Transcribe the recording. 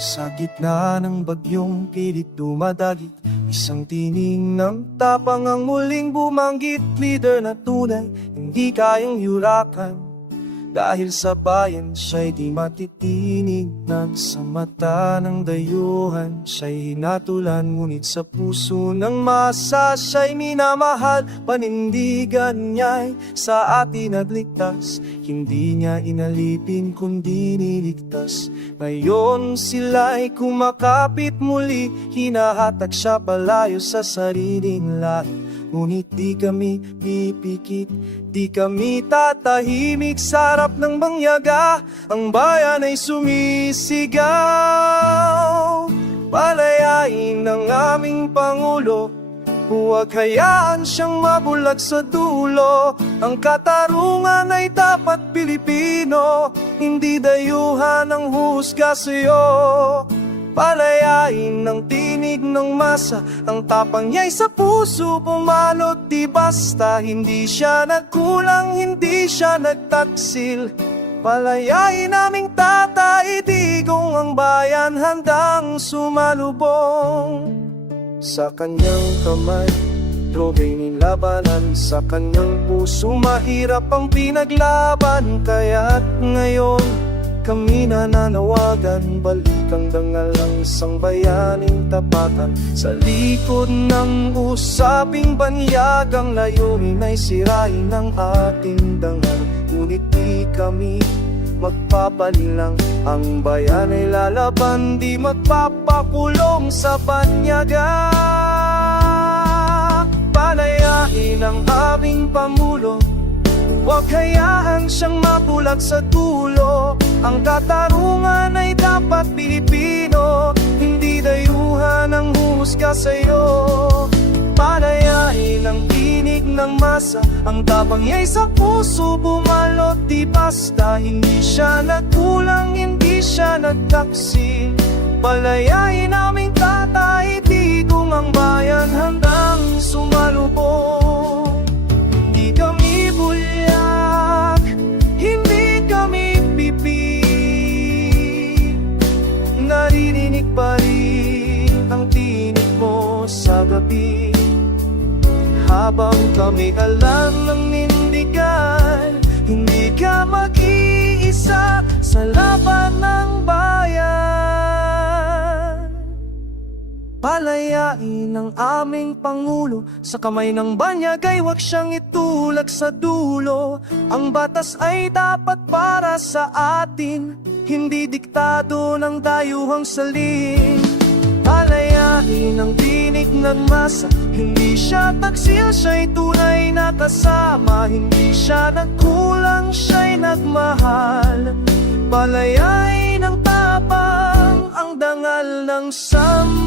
Sa gitna ng bagyong pilit dumadagit Isang tining ng tapang ang muling bumanggit Leader na tunay, hindi kayang yurakan Dahil sa bayan siya'y di matitinig Nasa mata ng dayuhan Siya'y hinatulan Ngunit sa puso ng masa Siya'y minamahal. Panindigan niya'y sa atin nagligtas Hindi niya inalipin kundi niligtas. Ngayon sila'y kumakapit muli Hinahatag siya palayo sa sariling lahat Ngunit di kami pipikit Di kami tatahimik. Sa harap ng bangyaga Ang bayan ay sumisigaw. Palayain ng aming Pangulo Huwag hayaan siyang mabulag sa dulo. Ang katarungan ay dapat Pilipino Hindi dayuhan ang husga sa'yo Palayain ng tinig ng masa. Ang tapang niya'y sa puso pumalot Di basta. Hindi siya nagkulang Hindi siya nagtaksil. Palayain naming tataidigong Ang bayan handang sumalubong. Sa kanyang kamay Droga'y nilabanan Sa kanyang puso mahirap ang pinaglaban. Kaya't ngayon kami nananawagan. Balikang dangal ang isang bayaning tapatan. Sa likod ng usaping banyagang layunin ay sirain ang ating dangal. Ngunit di kami magpapalilang. Ang bayan ay lalaban Di magpapakulong sa banyaga. Palayain ang aming pamulo. Huwag hayaan siyang mapulag sa dulo Ang katarungan ay dapat Pilipino Hindi dayuhan ang huhusga sa'yo. Palayain ang tinig ng masa Ang tapang niya'y sa puso bumalot Di basta. Hindi siya nagkulang Hindi siya nagtaksi. Palayain naming tatay Habang kami alam ng nindigan Hindi ka mag-iisa Sa laban ng bayan. Palayain ang aming Pangulo Sa kamay ng banyag ay huwag siyang itulak sa dulo. Ang batas ay dapat para sa atin Hindi diktado ng dayuhang saling Palayain ang tinig ng masa. Hindi siya taksil, siya'y tunay na kasama. Hindi siya nagkulang, siya'y nagmahal. Palayain ang tapang Ang dangal ng sambayanan